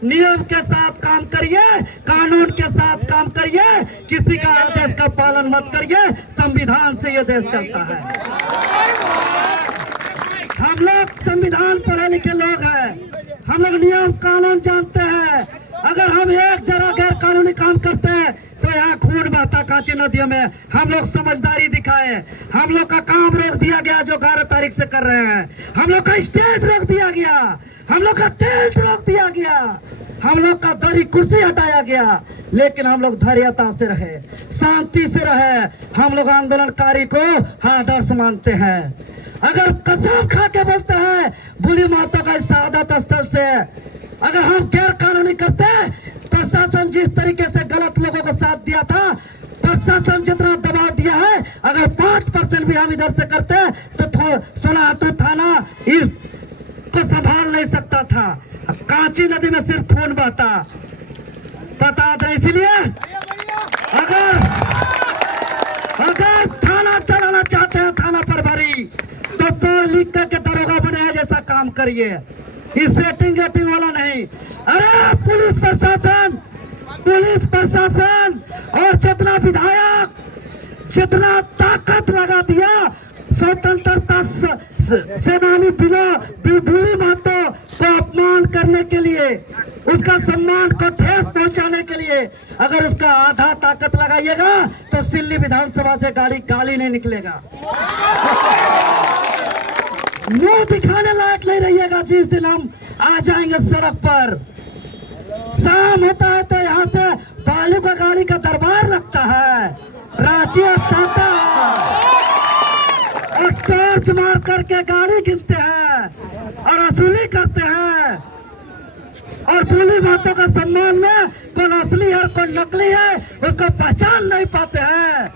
नियम के साथ काम करिए, कानून के साथ काम करिए, किसी का आदेश का पालन मत करिए। संविधान से ये देश चलता है। हम लोग संविधान पढ़े लिखे लोग हैं, हम लोग नियम कानून जानते हैं। अगर हम एक जरा गैर कानूनी काम करते हैं तो यहाँ खून बहता कांची नदियों में। हम लोग समझदारी दिखाए, हम लोग का काम रोक दिया गया जो 11 तारीख से कर रहे हैं। हम लोग का स्टेज रोक दिया गया, हम लोग का टेंट रोक दिया गया, हम लोग का दरी कुर्सी हटाया गया, लेकिन हम लोग धैर्यता से रहे, शांति से रहे। हम लोग आंदोलनकारी को आदर्श मानते हैं। अगर कसम खा के बोलते हैं भूली माता का शहादत स्थल से, अगर हम गैर कानूनी करते, प्रशासन जिस तरीके से गलत लोगों को साथ दिया था, प्रशासन जितना दबाव दिया है, अगर 5% भी हम इधर से करते तो सोनाहातू थाना इसको संभाल नहीं सकता था। कांची नदी में सिर्फ खून बहता, बता दें। इसलिए अगर थाना चलाना चाहते हैं, थाना प्रभारी, तो पढ़ लिख करके दरोगा बने हैं जैसा काम करिए, इस सेटिंग वेटिंग वाला नहीं। अरे पुलिस प्रशासन और जितना विधायक जितना ताकत लगा दिया स्वतंत्रता सेनानी भूली महतो को अपमान करने के लिए, उसका सम्मान को ठेस पहुंचाने के लिए, अगर उसका आधा ताकत लगाइएगा तो सिल्ली विधानसभा से गाली नहीं निकलेगा। मुंह दिखाने लायक नहीं रहिएगा। जिस दिन हम आ जाएंगे सड़क पर, शाम होता है तो यहाँ से बालू का गाड़ी का दरबार लगता है, रांची और टाटा, और टॉर्च मार करके गाड़ी गिनते हैं और वसूली करते हैं। और भूली माता का सम्मान में कौन असली है कौन नकली है उसको पहचान नहीं पाते हैं,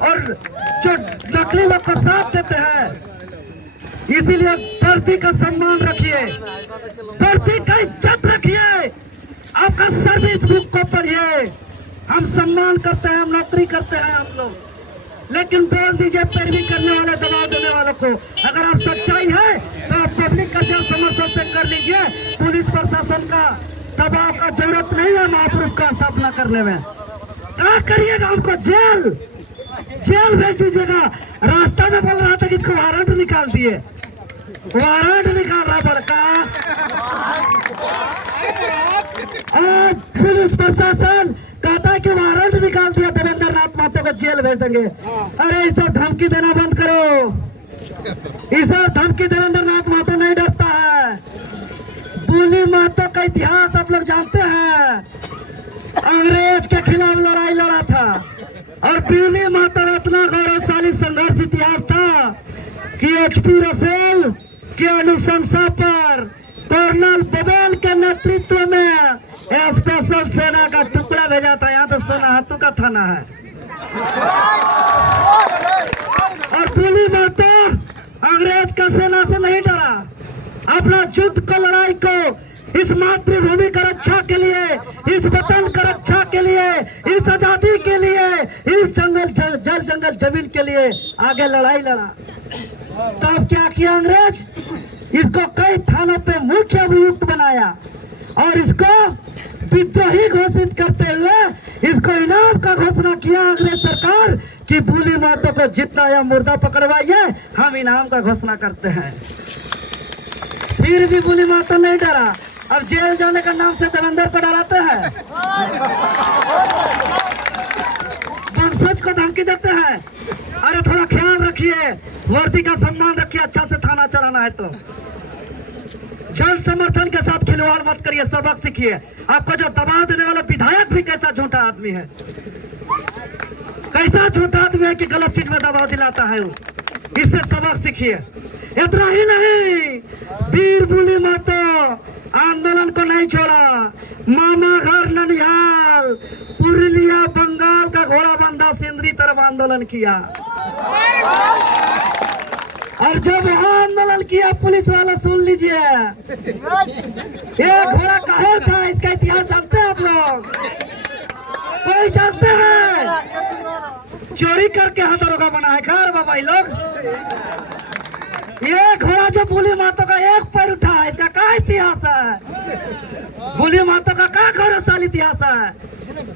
और जो नकली लोग को साथ देते हैं। इसीलिए धरती का सम्मान रखिए, धरती का इज्जत रखिए, आपका सर्विस बुक को पढ़िए। हम सम्मान करते हैं, हम नौकरी करते हैं हम लोग, लेकिन बोल दीजिए पैरवी करने वाले, दबाव देने वालों को। अगर आप सच्चाई है तो आप पब्लिक का जल समर्थन से कर लीजिए। पुलिस प्रशासन का दबाव का जरूरत नहीं है महापुरुष का स्थापना करने में। क्या करिएगा, हमको जेल भेज दीजिएगा। रास्ता में बोल रहा था कि इसको वारंट निकाल दिए, वारंट निकाल रहा बड़का। आज पुलिस प्रशासन कहता है कि वारंट निकाल दिया, देवेंद्र नाथ महतो को जेल भेज देंगे। अरे इसे धमकी देना बंद करो, इसे धमकी देवेंद्र नाथ महतो नहीं डरता है। भूली महतो का इतिहास आप लोग जानते हैं, अंग्रेज के खिलाफ लड़ाई लड़ा था, और भूली महतो इतना गौरवशाली संघर्ष इतिहास था कि HP रसेल की अनुशंसा पर कर्नल बबेल के नेतृत्व में स्पेशल सेना का टुकड़ा भेजा था। यहाँ तो सोनाहातू का थाना है, और भूली महतो अंग्रेज का सेना से नहीं डरा। अपना युद्ध को, लड़ाई को, इस मातृभूमि का रक्षा के लिए, इस वतन का रक्षा के लिए, इस आजादी के लिए, इस जल जंगल जमीन के लिए आगे लड़ाई लड़ा। तब क्या किया अंग्रेज, इसको कई थानों पे मुख्य अभियुक्त बनाया और इसको विद्रोही घोषित करते हुए इसको इनाम का घोषणा किया अंग्रेज सरकार कि भूली महतो को जितना या मुर्दा पकड़वाइए, हम इनाम का घोषणा करते हैं। फिर भी भूली महतो नहीं डरा। अब जेल जाने का नाम से देवेंद्र को डराते हैं, वंशज को धमकी देते हैं। अरे थोड़ा ख्याल रखिए, वर्दी का सम्मान रखिए, अच्छा से थाना चलाना है तो जन समर्थन के साथ खिलवाड़ मत करिए, सबक सीखिए। आपको जो दबाव देने वाला विधायक भी कैसा झूठा आदमी है, कैसा झूठा आदमी है कि गलत चीज में दबाव दिलाता है वो, इससे सबक सीखिए। इतना ही नहीं, वीर भूली महतो आंदोलन को नहीं छोड़ा, मामा घर ननिहाल, पुरुलिया, बंगाल का घोड़ा बंधा सिंदरी तरफ आंदोलन किया। और जब आंदोलन किया पुलिस वाला, सुन लीजिए, ये घोड़ा काहे था, इसका इतिहास जानते हैं आप लोग? कोई जानते हैं? चोरी करके हाथ दरोगा बना है खैर बाबा लोग। ये घोड़ा जो भूली महतो का एक पैर उठा, इसका क्या इतिहास है? भूली माता का क्या गौरवशाली इतिहास है?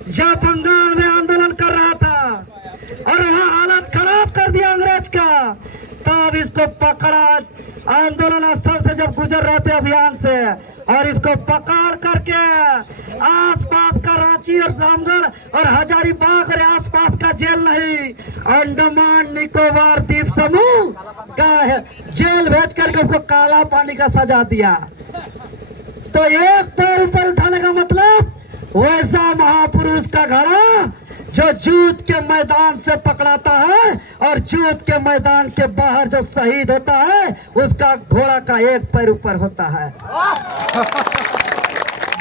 जब बंगाल में आंदोलन कर रहा था और वहाँ हालत खराब कर दिया अंग्रेज का, तब इसको पकड़ा आंदोलन स्थल से जब गुजर रहे थे अभियान से, और इसको पकड़ करके आसपास का रांची और रामगढ़ और हजारीबाग और आसपास का जेल नहीं, अंडमान निकोबार द्वीप समूह का जेल भेज करके उसको काला पानी का सजा दिया। तो एक पैर ऊपर उठाने का मतलब वैसा महापुरुष का घड़ा जो जूत के मैदान से पकड़ाता है और जूत के मैदान के बाहर जो शहीद होता है उसका घोड़ा का एक पैर ऊपर होता है।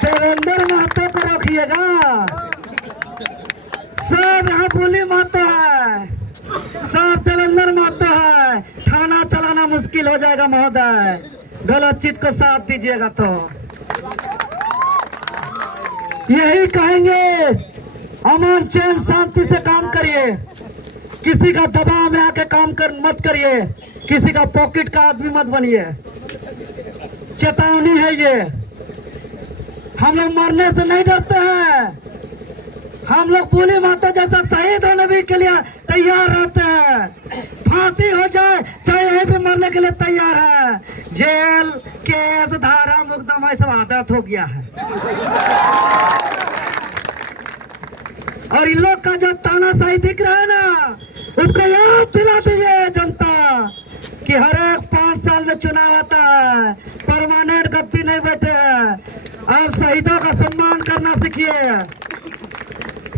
देवेंद्र महतो को रखिएगा, सब यहाँ भूली महतो है, सब देवेंद्र महतो है। थाना चलाना मुश्किल हो जाएगा महोदय, गलत चीज को साथ दीजिएगा। तो यही कहेंगे, अमन चैन शांति से काम करिए, किसी का दबाव में आके काम कर मत करिए, किसी का पॉकेट का आदमी मत बनिए। चेतावनी है ये, हम लोग मरने से नहीं डरते हैं, हम लोग भूली माता जैसा शहीद होने भी के लिए तैयार रहते हैं। फांसी हो जाए चाहे यहीं पे मरने के लिए तैयार है। जेल केस धारा मुकदमा सब आदत हो गया है। और इन लोग का जो तानाशाही दिख रहा है ना, उसको याद दिला दीजिए जनता कि हर एक 5 साल में चुनाव आता है, परमानेंट गद्दी नहीं बैठे हैं। अब शहीदों का सम्मान करना सीखिए,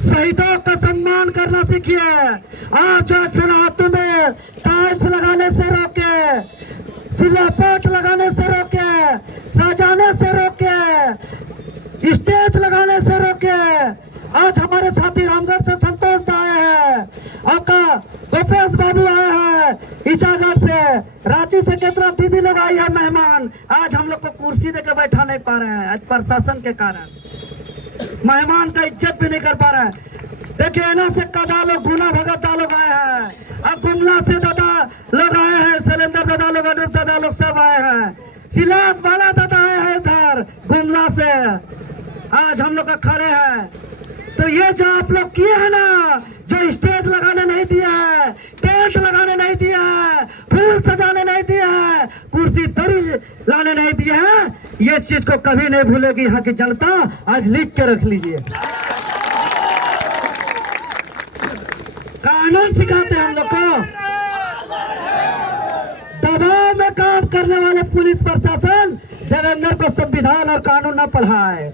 शहीदों का सम्मान करना सीखिए। आप जो हाथों में टाइल्स लगाने से रोके, सिलापट लगाने से रोके, सजाने से रोके, स्टेज लगाने से रोके। आज हमारे साथी रामगढ़ से संतोष आए हैं, आपका गोपेश बाबू आए हैं ईचागढ़ से, रांची से कितना दीदी लोग आई है मेहमान। आज हम लोग को कुर्सी देकर बैठा नहीं पा रहे हैं, आज प्रशासन के कारण मेहमान का इज्जत भी नहीं कर पा रहे हैं। देखिए ना से कदा लोग, गुना भगत लोग आए हैं, अब गुमला से दादा लोग आए हैं, शैलेंद्र दादा लोग, अनूप दादा लोग सब आए हैं, सिलास वाला दादा आए हैं इधर गुमला से, आज हम लोग का खड़े हैं। तो ये जो आप लोग किए हैं ना, जो स्टेज लगाने नहीं दिया है, टेंट लगाने नहीं दिया है, फूल सजाने नहीं दिया है, कुर्सी दरी लाने नहीं दिया है, ये चीज को कभी नहीं भूलेगी यहाँ की जनता। आज लिख के रख लीजिए, कानून सिखाते हैं हम लोग को। दबाव में काम करने वाले पुलिस प्रशासन देवेंद्र को संविधान और कानून न पढ़ाए।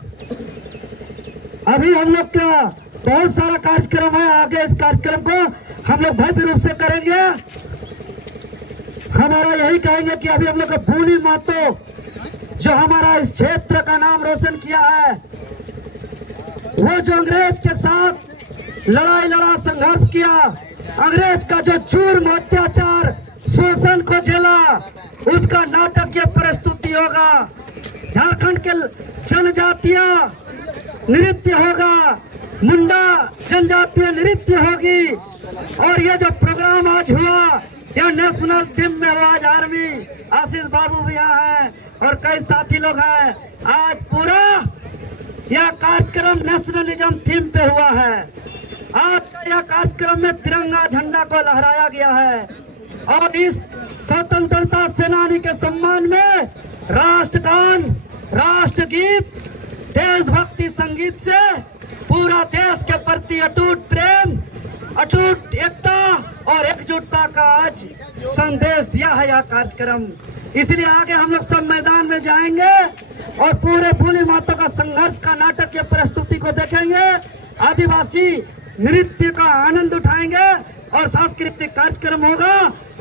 अभी हम लोग का बहुत सारा कार्यक्रम है, आगे इस कार्यक्रम को हम लोग भव्य रूप से करेंगे। हमारा यही कहेंगे कि अभी हम लोग का भूली मातो जो हमारा इस क्षेत्र का नाम रोशन किया है, वो जो अंग्रेज के साथ लड़ाई लड़ा, संघर्ष किया, अंग्रेज का जो जुर्म, अत्याचार, शोषण को झेला, उसका नाटकीय प्रस्तुति होगा। झारखंड के जनजातीय नृत्य होगा, मुंडा जनजातीय नृत्य होगी। और ये जो प्रोग्राम आज हुआ, यह नेशनल थीम में हुआ। आज आर्मी आशीष बाबू भी यहाँ है और कई साथी लोग हैं। आज पूरा यह कार्यक्रम नेशनलिज्म थीम पे हुआ है। आज का यह कार्यक्रम में तिरंगा झंडा को लहराया गया है और इस स्वतंत्रता सेनानी के सम्मान में राष्ट्रगान, राष्ट्रगीत, देशभक्ति संगीत से पूरा देश के प्रति अटूट प्रेम, अटूट एकता और एकजुटता का आज संदेश दिया है यह कार्यक्रम। इसलिए आगे हम लोग सब मैदान में जाएंगे और पूरे भूली माता का संघर्ष का नाटक की प्रस्तुति को देखेंगे, आदिवासी नृत्य का आनंद उठाएंगे और सांस्कृतिक कार्यक्रम होगा।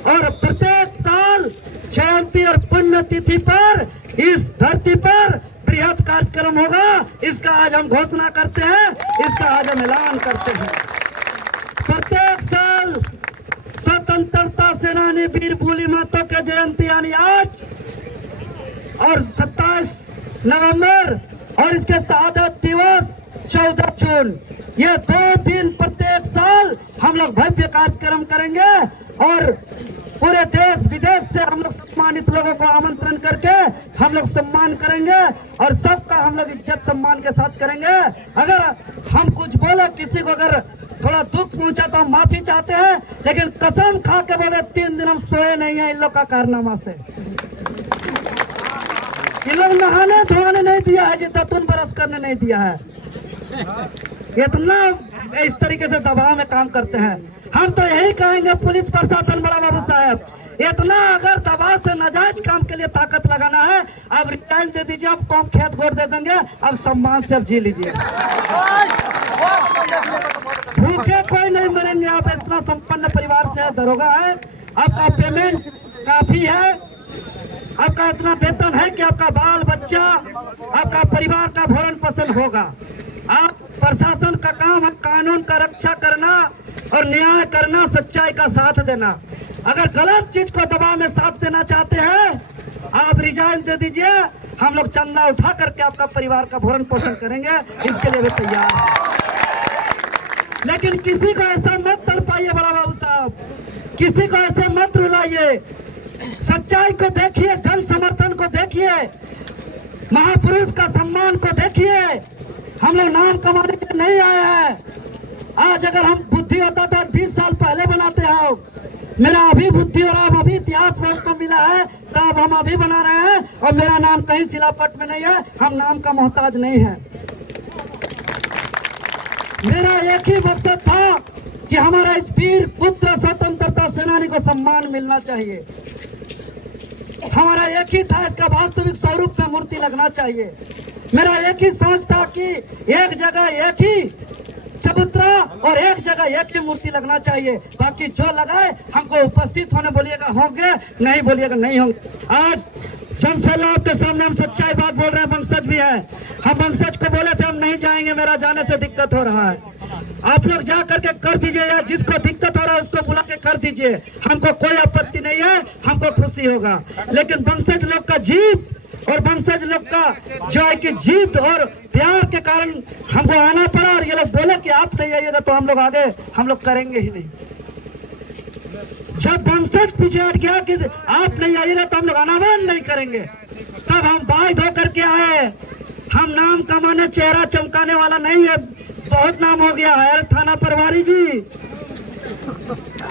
और प्रत्येक साल जयंती और पुण्यतिथि पर इस धरती पर बृहद कार्यक्रम होगा। इसका आज हम घोषणा करते हैं, इसका आज हम ऐलान करते हैं। प्रत्येक साल स्वतंत्रता सेनानी वीर भूली माता के जयंती यानी आज और 27 नवंबर और इसके शहादत दिवस 14 जून, ये 2 दिन प्रत्येक साल हम लोग भव्य कार्यक्रम करेंगे और पूरे देश विदेश से हम लोग सम्मानित लोगों को आमंत्रण करके हम लोग सम्मान करेंगे और सबका हम लोग इज्जत सम्मान के साथ करेंगे। अगर हम कुछ बोले, किसी को अगर थोड़ा दुख पहुंचा तो हम माफी चाहते हैं, लेकिन कसम खा के बोले 3 दिन हम सोए नहीं है इन लोग का कारनामा से। इन लोग नहाने धोने नहीं दिया है, जितना तुन बरस करने नहीं दिया है। इतना इस तरीके से दबाव में काम करते हैं। हम तो यही कहेंगे पुलिस प्रशासन, बड़ा बाबू साहब, इतना अगर दबाव से नाजायज काम के लिए ताकत लगाना है, अब रिटाइन दे दीजिए, आप कौन खेत गोड़ दे देंगे, अब सम्मान से अब जी लीजिए। भूखे कोई नहीं मरेंगे। आप इतना संपन्न परिवार से दरोगा है, आपका पेमेंट काफी है, आपका इतना वेतन है कि आपका बाल बच्चा, आपका परिवार का भरण पोषण होगा। आप प्रशासन का काम है कानून का रक्षा करना और न्याय करना, सच्चाई का साथ देना। अगर गलत चीज को दबाव में साथ देना चाहते हैं, आप रिजाइन दे दीजिए, हम लोग चंदा उठा करके आपका परिवार का भरण पोषण करेंगे, इसके लिए भी तैयार है। लेकिन किसी को ऐसा मत तड़पाइए बड़ा बाबू साहब, किसी को ऐसे मत रुलाइए। सच्चाई को देखिए, जन समर्थन को देखिए, महापुरुष का सम्मान को देखिए। हम लोग नाम कमाने के नहीं आए हैं। आज अगर हम बुद्धि होता तो 20 साल पहले बनाते हो। मेरा अभी बुद्धि और अब अभी इतिहास में हमको मिला है, तब हम अभी बना रहे हैं। और मेरा नाम कहीं शिलापट में नहीं है, हम नाम का मोहताज नहीं है। मेरा एक ही मकसद था कि हमारा इस वीर पुत्र स्वतंत्रता सेनानी को सम्मान मिलना चाहिए। हमारा एक ही था, इसका वास्तविक स्वरूप में मूर्ति लगना चाहिए। मेरा एक ही सोच था कि एक जगह एक ही चबूतरा और एक जगह एक ही मूर्ति लगना चाहिए। बाकी जो लगाए हमको उपस्थित होने बोलिएगा होंगे, नहीं बोलिएगा नहीं होंगे। आज जनसैलाब आपके सामने हम सच्चाई बात बोल रहे हैं। वंशज भी है, हम वंशज को बोले थे हम नहीं जाएंगे, मेरा जाने से दिक्कत हो रहा है। आप लोग जा करके कर दीजिए, या जिसको दिक्कत हो रहा है उसको बुला के कर दीजिए, हमको कोई आपत्ति नहीं है, हमको खुशी होगा। लेकिन वंशज लोग का जीत और वंशज लोग का जो है कि जीत और प्यार के कारण हमको आना पड़ा, और ये लोग बोले कि आप नहीं आइएगा तो हम लोग आगे हम लोग करेंगे ही नहीं। जब वंशज पीछे हट गया कि आप नहीं आइएगा तो हम लोग अनावरण नहीं करेंगे, तब हम बाध्य होकर के आए। हम नाम कमाने, चेहरा चमकाने वाला नहीं है, बहुत नाम हो गया है। थाना प्रभारी जी,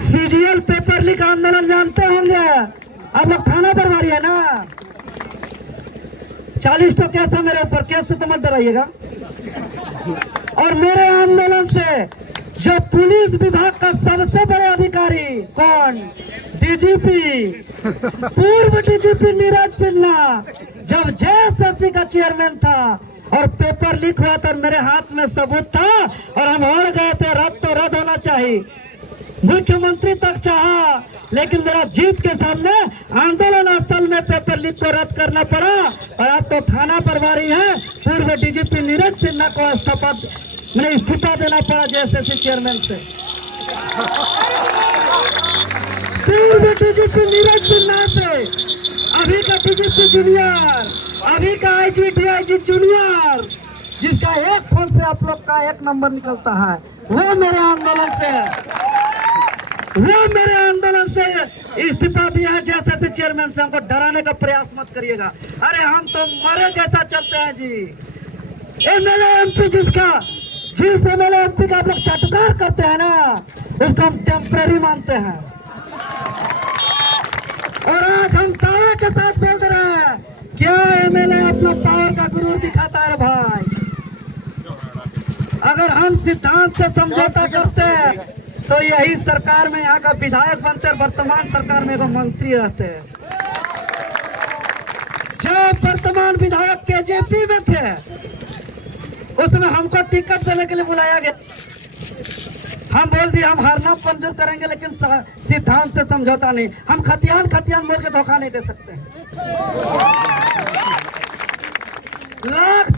सीजीएल पेपर लीक आंदोलन जानते होंगे, अब लोग थाना प्रभारी है ना। 40 तो केस है मेरे ऊपर, केस से तो मत डराइएगा। और मेरे आंदोलन से जो पुलिस विभाग का सबसे बड़े अधिकारी कौन, डीजीपी, पूर्व डीजीपी नीरज सिन्हा, जब जेएसएससी का चेयरमैन था और पेपर लीक हुआ तो मेरे हाथ में सबूत था और हम हार गए थे। रद्द तो रद्द होना चाहिए, मुख्यमंत्री तक चाहा, लेकिन मेरा जीत के सामने आंदोलन स्थल में पेपर लीक को रद्द करना पड़ा। और आप तो थाना प्रभारी है, पूर्व डीजीपी नीरज सिन्हा को इस्तीफा देना पड़ा जेएसएससी चेयरमैन से। पूर्व डीजीपी नीरज सिन्हा से अभी का डीजीपी जूनियर, अभी का आईजी डीआईजी जूनियर, जिसका एक फोन से आप लोग का 1 नंबर निकलता है, वो मेरे आंदोलन से इस्तीफा दिया है जेएसएससी चेयरमैन से। हमको डराने का प्रयास मत करिएगा। अरे हम तो मरे जैसा चलते हैं जी। एमएलए एमपी जिस एमएलए एमपी का आप लोग चटकार करते हैं ना, उसको हम टेम्परेरी मानते हैं। और आज हम दावे के साथ बोल रहे हैं, क्या एमएलए अपना पावर का गुरूर दिखाता है भाई। अगर हम सिद्धांत से समझौता करते हैं तो यही सरकार में यहाँ का विधायक बनते, वर्तमान सरकार में एगो मंत्री रहते हैं। जब वर्तमान विधायक केजेपी में थे, उसमें हमको टिकट देने के लिए बुलाया गया। हम बोल दिए हम हारना मंजूर करेंगे, लेकिन सिद्धांत से समझौता नहीं। हम खतियान बोल के धोखा नहीं दे सकते। लाख